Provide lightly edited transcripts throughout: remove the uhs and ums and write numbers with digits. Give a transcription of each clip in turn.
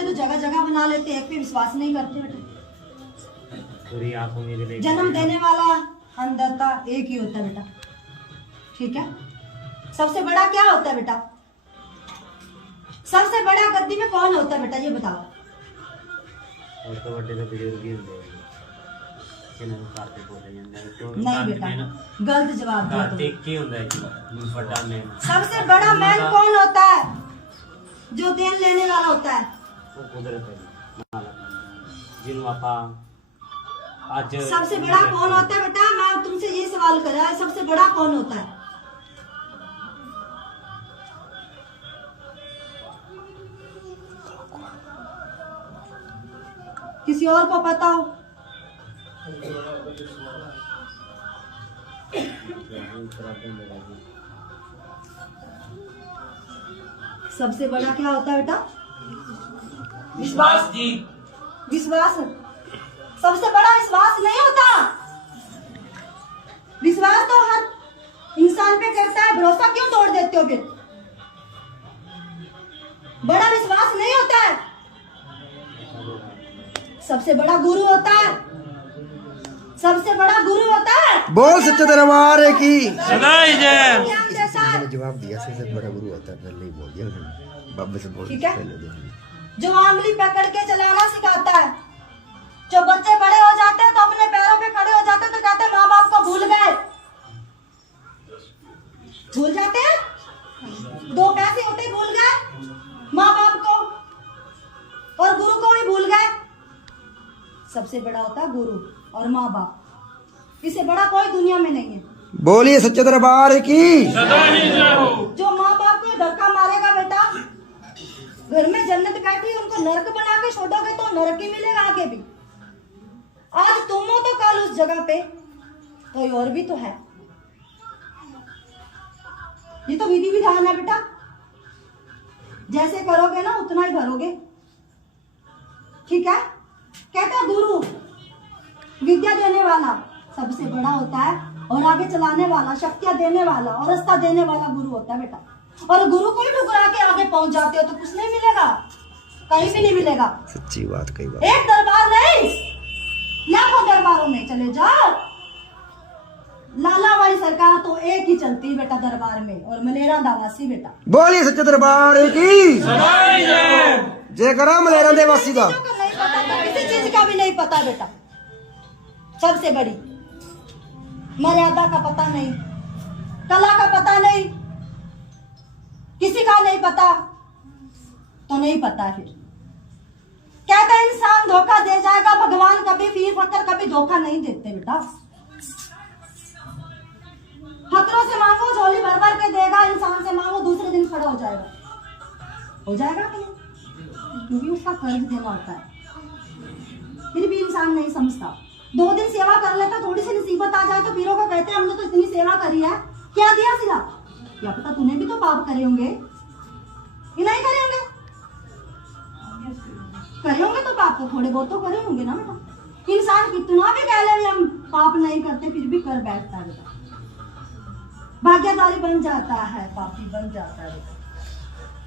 वाले तो जगह जगह बना लेते, एक पे विश्वास नहीं करते बेटा। जन्म देने वाला अन्नदाता एक ही होता है बेटा, ठीक है। सबसे बड़ा क्या होता है बेटा? सबसे बड़ा गद्दी में कौन होता है बेटा, ये बताओ। नहीं बेटा, गलत जवाब दिया। सबसे बड़ा मैन कौन होता है? जो देन लेने वाला होता है। सबसे बड़ा कौन होता है बेटा? मैं तुमसे ये सवाल कर रहा है, सबसे बड़ा कौन होता है? किसी और को पता हो? सबसे बड़ा क्या होता है बेटा? विश्वास जी। विश्वास सबसे बड़ा विश्वास नहीं होता। विश्वास तो हर इंसान पे करता है, भरोसा क्यों तोड़ देते हो फिर? बड़ा विश्वास नहीं होता है। सबसे बड़ा गुरु होता है। सबसे बड़ा गुरु होता है। बोल सच्चे दरबार की सदाई जय। जवाब दिया, सबसे बड़ा गुरु होता है, पहले ही बोल दिया उन्होंने। बाबा से बोल, ठीक है। जो आंगली पकड़ के चलाना सिखाता है। जो बच्चे बड़े हो जाते हैं तो अपने पैरों पे खड़े हो जाते हैं, तो कहते हैं माँ बाप को भूल गए। भूल जाते हैं, दो पैसे होते भूल गए माँ बाप को, और गुरु को भी भूल गए। सबसे बड़ा होता है गुरु और माँ बाप, इससे बड़ा कोई दुनिया में नहीं है। बोलिए सच्चे दरबार की। जो माँ बाप को धक्का मारेगा बेटा, घर में जन्नत बैठी, उनको नरक बना के छोड़ोगे तो नरक ही मिलेगा आगे भी। आज तुम हो तो कल उस जगह पे कोई और भी तो है। ये तो विधि विधान है बेटा, जैसे करोगे ना उतना ही भरोगे, ठीक है। कहते हैं गुरु विद्या देने वाला सबसे बड़ा होता है, और आगे चलाने वाला, शक्तियां देने वाला और रास्ता देने वाला गुरु होता है बेटा। और गुरु को ही ठुकरा के आगे पहुंच जाते हो तो कुछ नहीं मिलेगा, कहीं भी नहीं मिलेगा। सच्ची बात, कई बात। एक दरबार नहीं, लाखों दरबारों में चले जाओ, लाला वाली सरकार तो एक ही चलती बेटा दरबार में, और मलेरा दावासी बेटा। बोलिए सच्चे दरबार की जय करा मलेरा देवासी का। नहीं पता तो किसी चीज का भी नहीं पता बेटा। सबसे बड़ी मर्यादा का पता नहीं, कला का पता नहीं, किसी का नहीं पता तो नहीं पता। फिर कहते हैं इंसान धोखा दे जाएगा, भगवान कभी पीर फकर कभी धोखा नहीं देते बेटा। फकरों से मांगो झोली भर भर के देगा, इंसान से मांगो दूसरे दिन खड़ा हो जाएगा। हो जाएगा कि नहीं? क्योंकि उसका कर्ज देना होता है। फिर भी इंसान नहीं समझता। 2 दिन सेवा कर लेता, थोड़ी सी मुसीबत आ जाए तो पीरों को कहते हैं हमने तो इतनी सेवा करी है, क्या दिया सिला? क्या पता तूने भी तो पाप करे होंगे कि नहीं करे होंगे? करे होंगे तो पाप तो थोड़े बहुत तो करे होंगे ना बेटा। इंसान कितना भी कह ले हम पाप नहीं करते, फिर भी कर बैठता है बेटा। भाग्यशाली बन जाता है, पापी बन जाता है बेटा।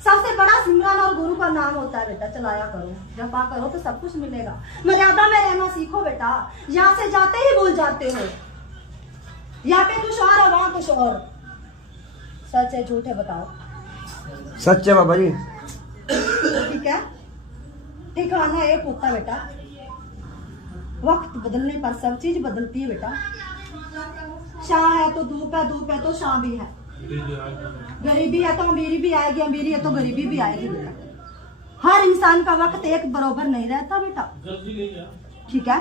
सबसे बड़ा सिमरन और गुरु का नाम होता है बेटा। चलाया करो, जपा करो तो सब कुछ मिलेगा। मर्यादा में रहना सीखो बेटा। यहाँ से जाते ही भूल जाते हो, यहाँ पे कुछ और वहां कुछ और। सच है झूठ है बताओ? सच है बाबा जी। ठीक है, ठिकाना एक होता है बेटा। वक्त बदलने पर सब चीज बदलती है बेटा। शाह है तो धूप है, धूप है तो शाह भी है। गरीबी है तो अमीरी भी आएगी, अमीरी है तो गरीबी भी आएगी बेटा। हर इंसान का वक्त एक बराबर नहीं रहता बेटा, ठीक है।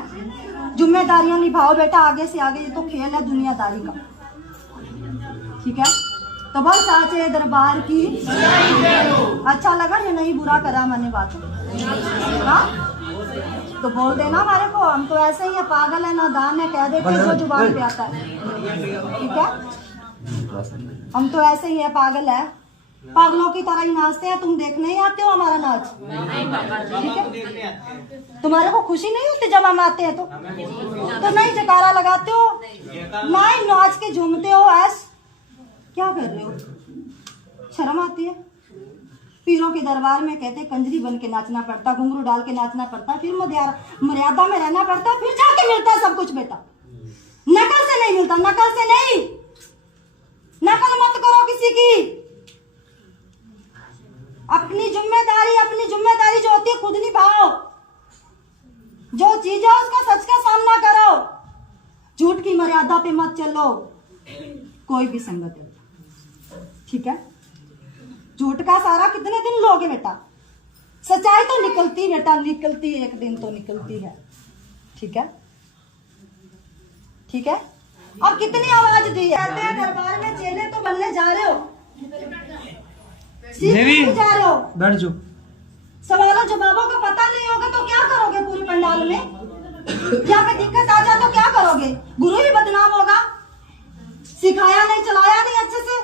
जिम्मेदारियां निभाओ बेटा आगे से आगे, ये तो खेल है दुनियादारी का, ठीक है। तो बोल साचे दरबार की। अच्छा लगा या नहीं? बुरा करा मैंने बात? हाँ तो बोल देना हमारे को, हम तो ऐसे ही है, पागल है, नादान है, कह देते जो जुबान पे आता है, ठीक है। हम तो ऐसे ही है, पागल है, पागलों की तरह ही नाचते हैं। तुम देखने ही आते हो हमारा नाच, ठीक है। तुम्हारे को खुशी नहीं होती जब हम आते हैं तो नहीं जकारा लगाते हो, ना ही नाच के झूमते हो। ऐस क्या कर रहे हो? शर्म आती है? पीरों के दरबार में कहते कंजरी बन के नाचना पड़ता, घुंघरू डाल के नाचना पड़ता, फिर मर्यादा में रहना पड़ता, फिर जाके मिलता सब कुछ बेटा। नकल से नहीं मिलता, नकल से नहीं। नकल मत करो किसी की। अपनी जिम्मेदारी जो होती है खुद निभाओ। जो चीज है उसका सच का सामना करो। झूठ की मर्यादा पे मत चलो कोई भी संगत है, ठीक है। झूठ का सारा कितने दिन लोगे बेटा? सच्चाई तो निकलती बेटा, निकलती एक दिन तो निकलती है, ठीक है, ठीक है। अब कितनी आवाज दी है? कहते हैं दरबार में चेले तो बनने जा रहे हो, सीखने जा रहे हो, बैठ जाओ। सवालों जवाबों का पता नहीं होगा तो क्या करोगे पूरे पंडाल में? यहाँ पे दिक्कत आ जाए तो क्या करोगे? गुरु ही बदनाम होगा। सिखाया नहीं, चलाया नहीं अच्छे से,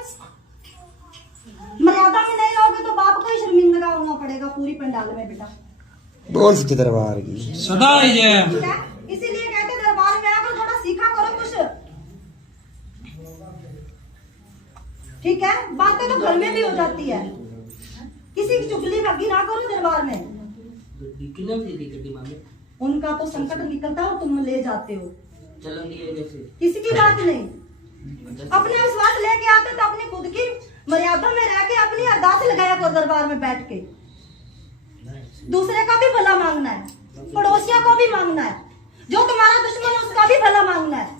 मर्यादा में नहीं रहोगे तो बाप को ही शर्मिंदा होना पड़ेगा पूरी पंडाल में बेटा। बोल सच्चे दरबार की सदा ही जय। ठीक है, इसीलिए कहते दरबार में आकर थोड़ा सीखा करो कुछ, ठीक है। बातें तो घर में भी हो जाती है, किसी की चुगली भगी ना करो दरबार में। उनका तो संकट निकलता है और तुम ले जाते हो, किसी की बात नहीं। अपने विश्वास लेके आते तो अपनी खुद की मर्यादा में रह के अपनी अरदास लगाया करो दरबार में बैठ के। दूसरे का भी भला मांगना है, पड़ोसियों को भी मांगना है, जो तुम्हारा दुश्मन है उसका भी भला मांगना है।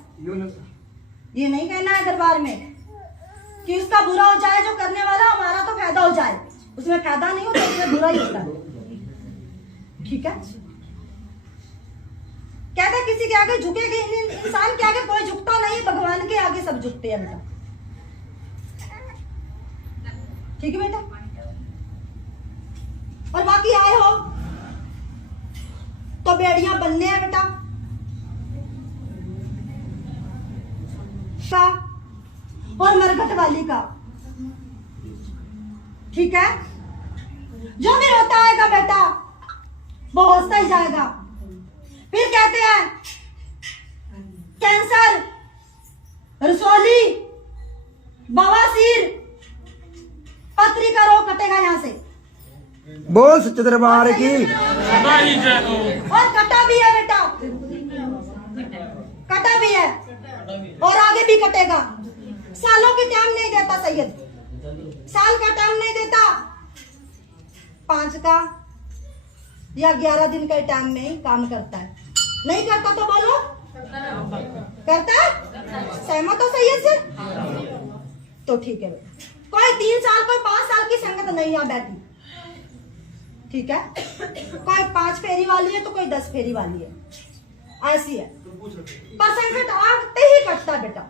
ये नहीं कहना है दरबार में कि उसका बुरा हो जाए जो करने वाला, हमारा तो फायदा हो जाए। उसमें फायदा नहीं होता, उसमें बुरा ही होता है, ठीक है। कहते किसी के आगे झुकेगी, इंसान के आगे कोई झुकता नहीं, भगवान के आगे सब झुकते हैं बेटा, ठीक है बेटा। और बाकी आए हो तो बेड़ियां बनने हैं बेटा का और मरघट वाली का, ठीक है। जो भी होता आएगा बेटा वो होता ही जाएगा। फिर कहते हैं कैंसर, रसौली, बवासीर, पथरी का रोग कटेगा यहाँ से। बोल सच्चे दरबार की सदा ही जय हो। और कटा भी है बेटा, कटा भी है और आगे भी कटेगा। सालों की टाइम नहीं देता सैयद, साल का टाइम नहीं देता, 5 का या 11 दिन का टाइम में ही काम करता है। नहीं करता तो बोलो करता है, सहमत हो सैयद से? तो ठीक है, कोई 3 साल कोई 5 साल की संगत नहीं यहाँ बैठी, ठीक है। कोई 5 फेरी वाली है तो कोई 10 फेरी वाली है, ऐसी है। पर संकट आते ही कटता बेटा,